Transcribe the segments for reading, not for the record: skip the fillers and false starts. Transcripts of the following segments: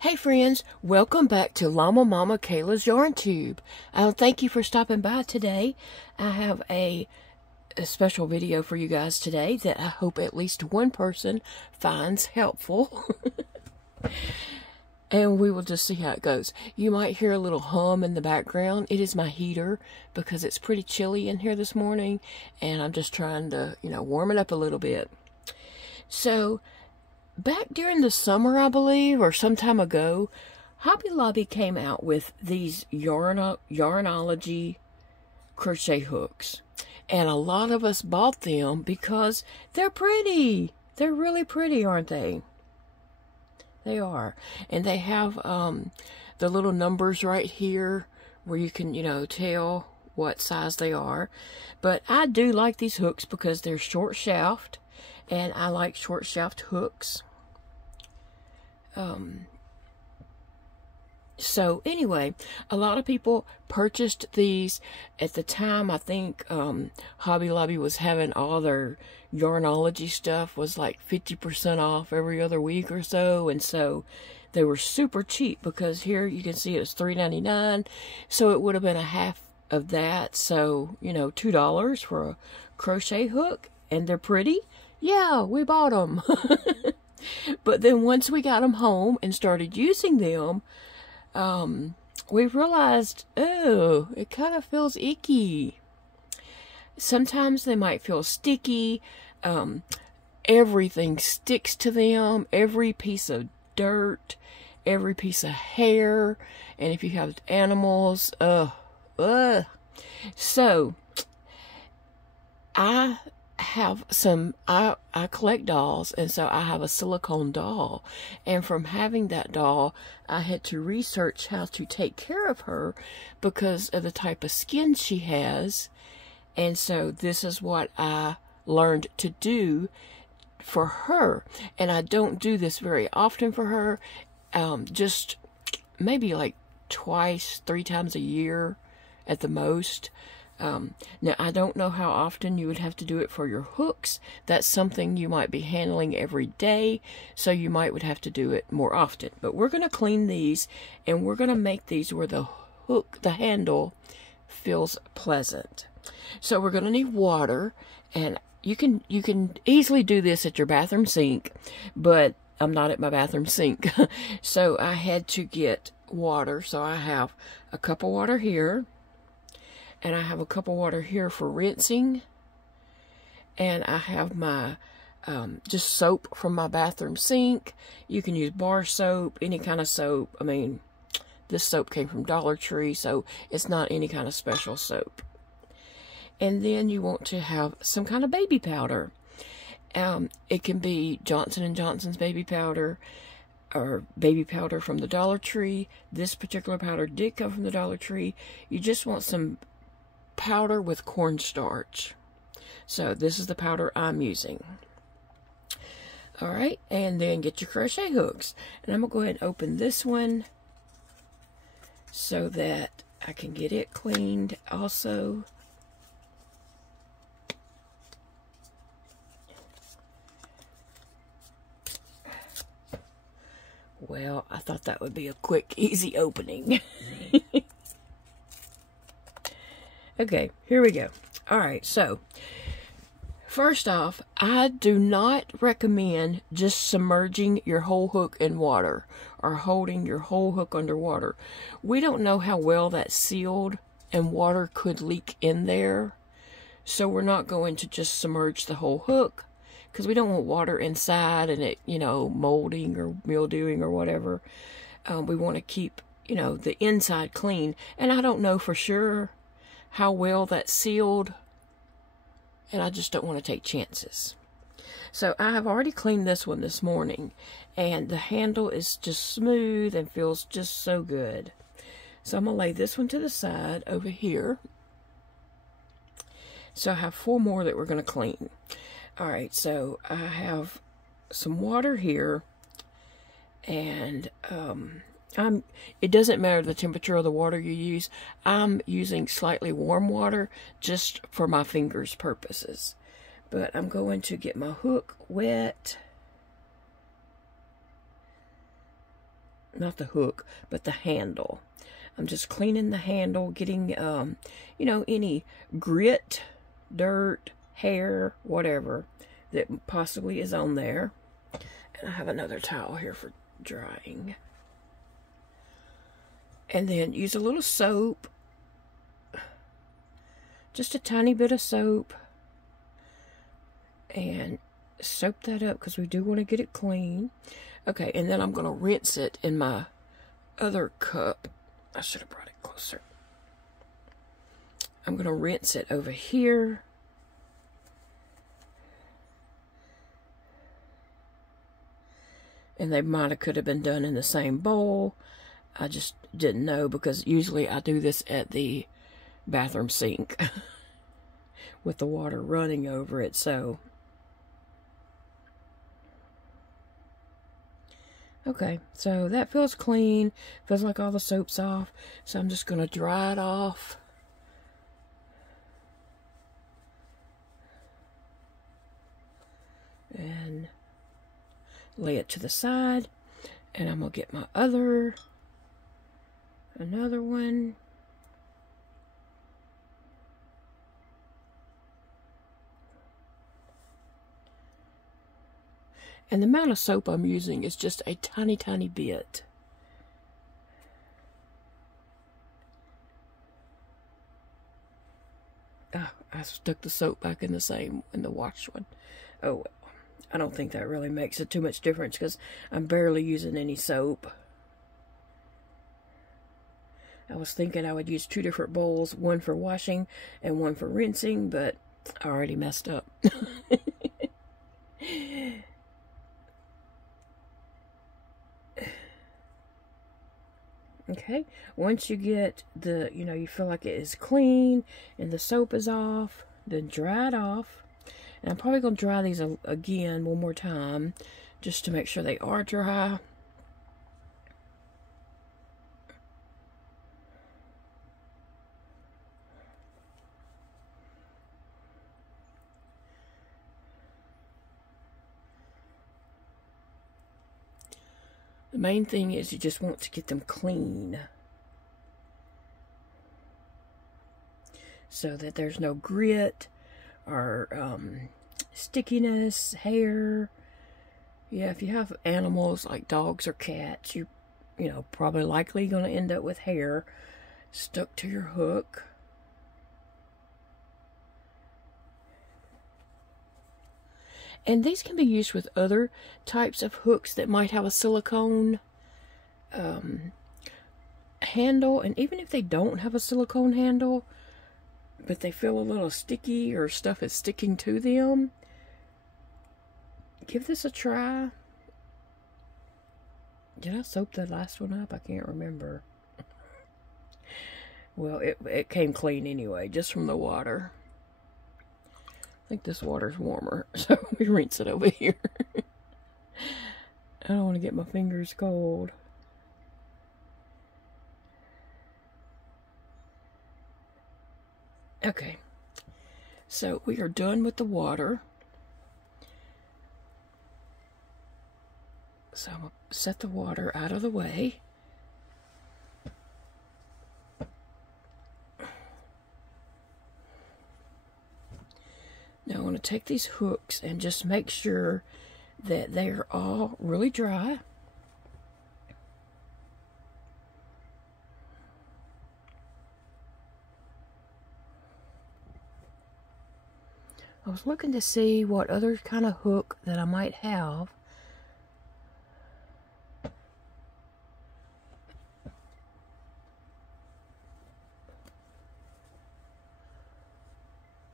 Hey friends, welcome back to Llama Mama Kayla's Yarn Tube. Thank you for stopping by today. I have a special video for you guys today that I hope at least one person finds helpful. And we will just see how it goes. You might hear a little hum in the background. It is my heater because it's pretty chilly in here this morning and I'm just trying to, warm it up a little bit. So, back during the summer, I believe, or some time ago, Hobby Lobby came out with these Yarnology crochet hooks. And a lot of us bought them because they're pretty. They're really pretty, aren't they? They are. And they have the little numbers right here where you can, tell what size they are. But I do like these hooks because they're short shaft. And I like short shaft hooks. So anyway, a lot of people purchased these at the time. I think Hobby Lobby was having all their Yarnology stuff was like 50% off every other week or so, and so they were super cheap because here you can see it was $3.99, so it would have been a half of that. So $2 for a crochet hook, and they're pretty. Yeah, we bought them. But then once we got them home and started using them, we realized, oh, it kind of feels icky. Sometimes they might feel sticky. Everything sticks to them. Every piece of dirt, every piece of hair. And if you have animals, So, I have some, I collect dolls, and so I have a silicone doll, and from having that doll I had to research how to take care of her because of the type of skin she has, and so this is what I learned to do for her. And I don't do this very often for her, just maybe like twice, 3 times a year at the most. Now, I don't know how often you would have to do it for your hooks. That's something you might be handling every day, so you would have to do it more often. But we're going to clean these, and we're going to make these where the hook, the handle, feels pleasant. So we're going to need water, and you can easily do this at your bathroom sink, but I'm not at my bathroom sink. So I had to get water, so I have a cup of water here. And I have a cup of water here for rinsing. And I have my just soap from my bathroom sink. You can use bar soap, any kind of soap. I mean, this soap came from Dollar Tree, so it's not any kind of special soap. And then you want to have some kind of baby powder. It can be Johnson & Johnson's baby powder, or baby powder from the Dollar Tree. This particular powder did come from the Dollar Tree. You just want some powder with cornstarch. So this is the powder I'm using. Alright, and then get your crochet hooks. And I'm going to go ahead and open this one so that I can get it cleaned also. Well, I thought that would be a quick, easy opening. Okay, here we go. Alright, so, first off, I do not recommend just submerging your whole hook in water or holding your whole hook underwater. We don't know how well that's sealed, and water could leak in there. So we're not going to just submerge the whole hook because we don't want water inside and it, molding or mildewing or whatever. We want to keep, the inside clean. And I don't know for sure how well that's sealed, and I just don't want to take chances. So I have already cleaned this one this morning, and the handle is just smooth and feels just so good. So I'm going to lay this one to the side over here. So I have 4 more that we're going to clean. Alright, so I have some water here, and it doesn't matter the temperature of the water you use. I'm using slightly warm water just for my fingers purposes. But I'm going to get my hook wet. not the hook, but the handle. I'm just cleaning the handle, getting, you know, any grit, dirt, hair, whatever that possibly is on there. And I have another towel here for drying. And then use a little soap. Just a tiny bit of soap. And soap that up because we do want to get it clean. Okay, and then I'm going to rinse it in my other cup. I should have brought it closer. I'm going to rinse it over here. And they might have could have been done in the same bowl. I just didn't know because usually I do this at the bathroom sink with the water running over it. So, okay, so that feels clean. Feels like all the soap's off. So I'm just going to dry it off. And lay it to the side. And I'm going to get my another one. And the amount of soap I'm using is just a tiny, tiny bit. Oh, I stuck the soap back in the wash one. Oh, well. I don't think that really makes it too much difference because I'm barely using any soap. I was thinking I would use 2 different bowls, one for washing and one for rinsing, but I already messed up. Okay, once you get the, you know, you feel like it is clean and the soap is off, then dry it off. And I'm probably going to dry these again one more time just to make sure they are dry. The main thing is you just want to get them clean so that there's no grit or stickiness, hair. Yeah, if you have animals like dogs or cats, you know, probably likely going to end up with hair stuck to your hook. And these can be used with other types of hooks that might have a silicone handle. And even if they don't have a silicone handle, but they feel a little sticky or stuff is sticking to them, give this a try. Did I soap the last one up? I can't remember. Well, it came clean anyway, just from the water. I think this water's warmer, so we rinse it over here. I don't want to get my fingers cold. Okay, so we are done with the water. So I'm going to set the water out of the way. Now I want to take these hooks and just make sure that they're all really dry. I was looking to see what other kind of hook that I might have.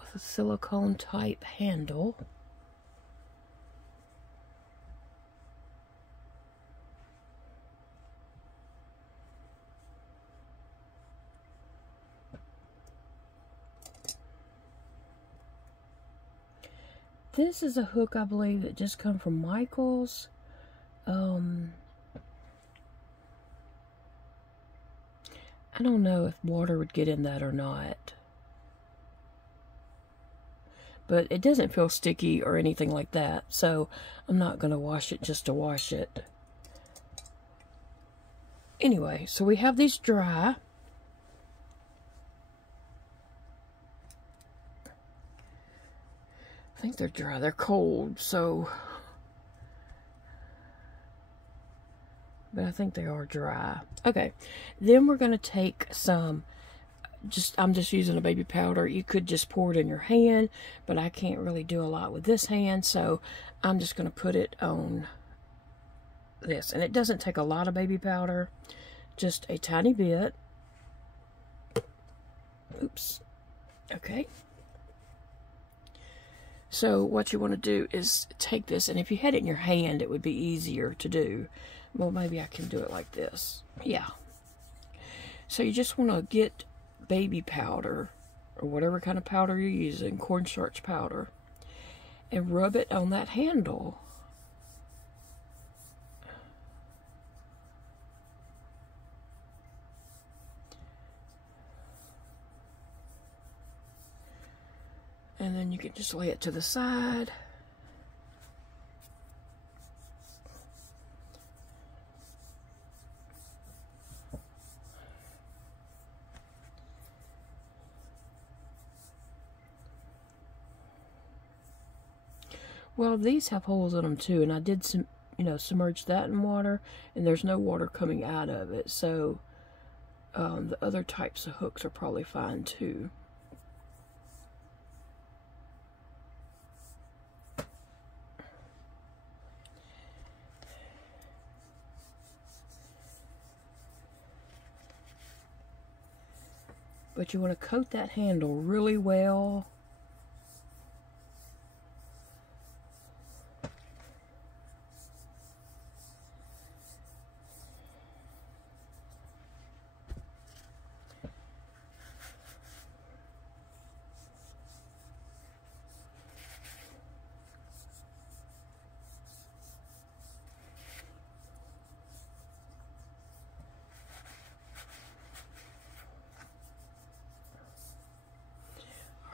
With a silicone type handle. This is a hook, I believe, that just come from Michael's. I don't know if water would get in that or not. But it doesn't feel sticky or anything like that. So I'm not going to wash it just to wash it. anyway, so we have these dry. I think they're dry. They're cold, so... But I think they are dry. Okay, then we're going to take some... I'm just using a baby powder. You could just pour it in your hand, but I can't really do a lot with this hand, so I'm just going to put it on this. And it doesn't take a lot of baby powder, just a tiny bit. Oops. Okay. So what you want to do is take this, and if you had it in your hand, it would be easier to do. Well, maybe I can do it like this. Yeah. So you just want to get baby powder, or whatever kind of powder you're using, cornstarch powder, and rub it on that handle. And then you can just lay it to the side. Well, these have holes in them too, and I did some, submerge that in water, and there's no water coming out of it, so the other types of hooks are probably fine too. But you want to coat that handle really well.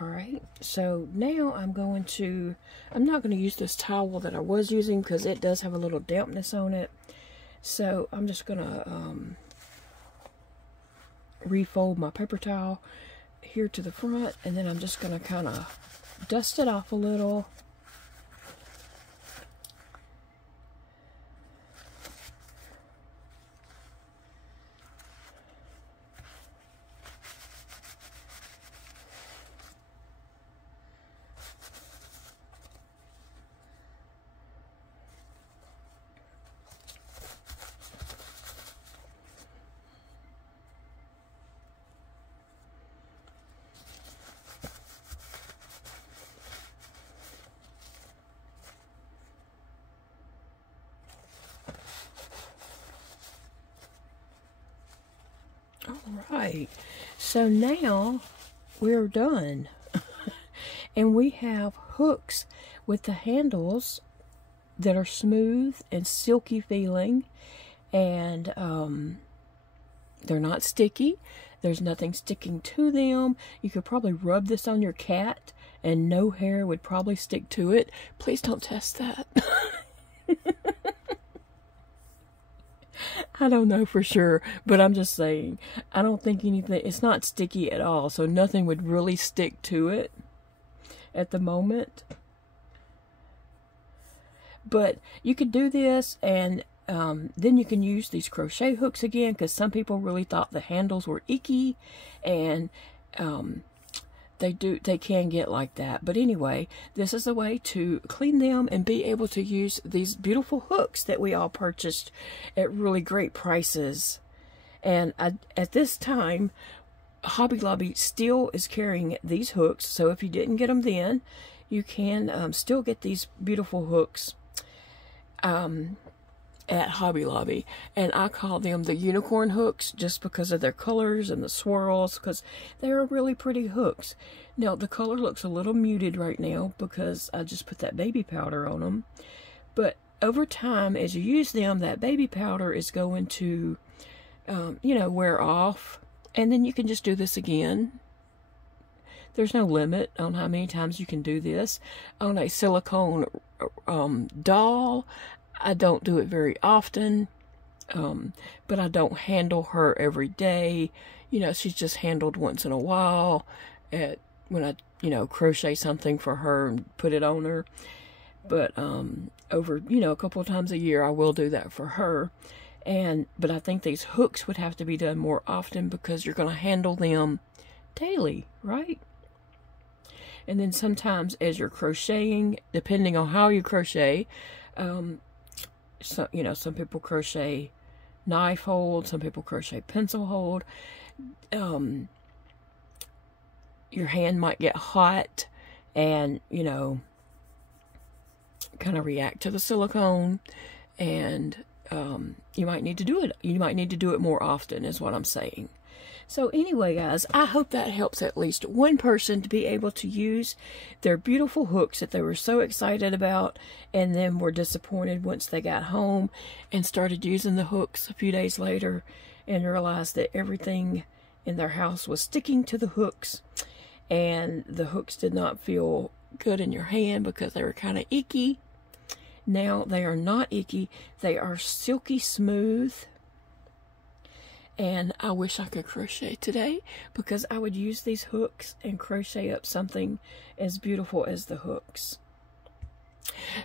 Alright, so now I'm not going to use this towel that I was using because it does have a little dampness on it. So I'm just going to refold my paper towel here to the front, and then I'm just going to kind of dust it off a little. Alright, so now we're done. And we have hooks with the handles that are smooth and silky feeling, and they're not sticky. There's nothing sticking to them. You could probably rub this on your cat and no hair would probably stick to it. Please don't test that. I don't know for sure, but I'm just saying, I don't think anything, it's not sticky at all, so nothing would really stick to it at the moment. But you could do this, and then you can use these crochet hooks again, because some people really thought the handles were icky, and they can get like that. But anyway, this is a way to clean them and be able to use these beautiful hooks that we all purchased at really great prices. And at this time, Hobby Lobby still is carrying these hooks, so if you didn't get them then, you can still get these beautiful hooks at Hobby Lobby. And I call them the unicorn hooks just because of their colors and the swirls, because they are really pretty hooks. Now the color looks a little muted right now because I just put that baby powder on them, but over time as you use them, that baby powder is going to wear off, and then you can just do this again. There's no limit on how many times you can do this. On a silicone doll, I don't do it very often. But I don't handle her every day. You know, she's just handled once in a while when I, you know, crochet something for her and put it on her. But over, you know, a couple of times a year, I will do that for her. But I think these hooks would have to be done more often because you're going to handle them daily, right? And then sometimes as you're crocheting, depending on how you crochet, so, you know, some people crochet knife hold, some people crochet pencil hold. Your hand might get hot and, you know, kind of react to the silicone, and you might need to do it. You might need to do it more often, is what I'm saying. So anyway, guys, I hope that helps at least one person to be able to use their beautiful hooks that they were so excited about and then were disappointed once they got home and started using the hooks a few days later and realized that everything in their house was sticking to the hooks, and the hooks did not feel good in your hand because they were kind of icky. Now they are not icky. They are silky smooth. And I wish I could crochet today because I would use these hooks and crochet up something as beautiful as the hooks.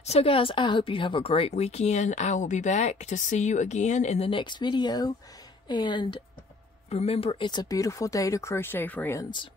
So guys, I hope you have a great weekend. I will be back to see you again in the next video. And remember, it's a beautiful day to crochet, friends.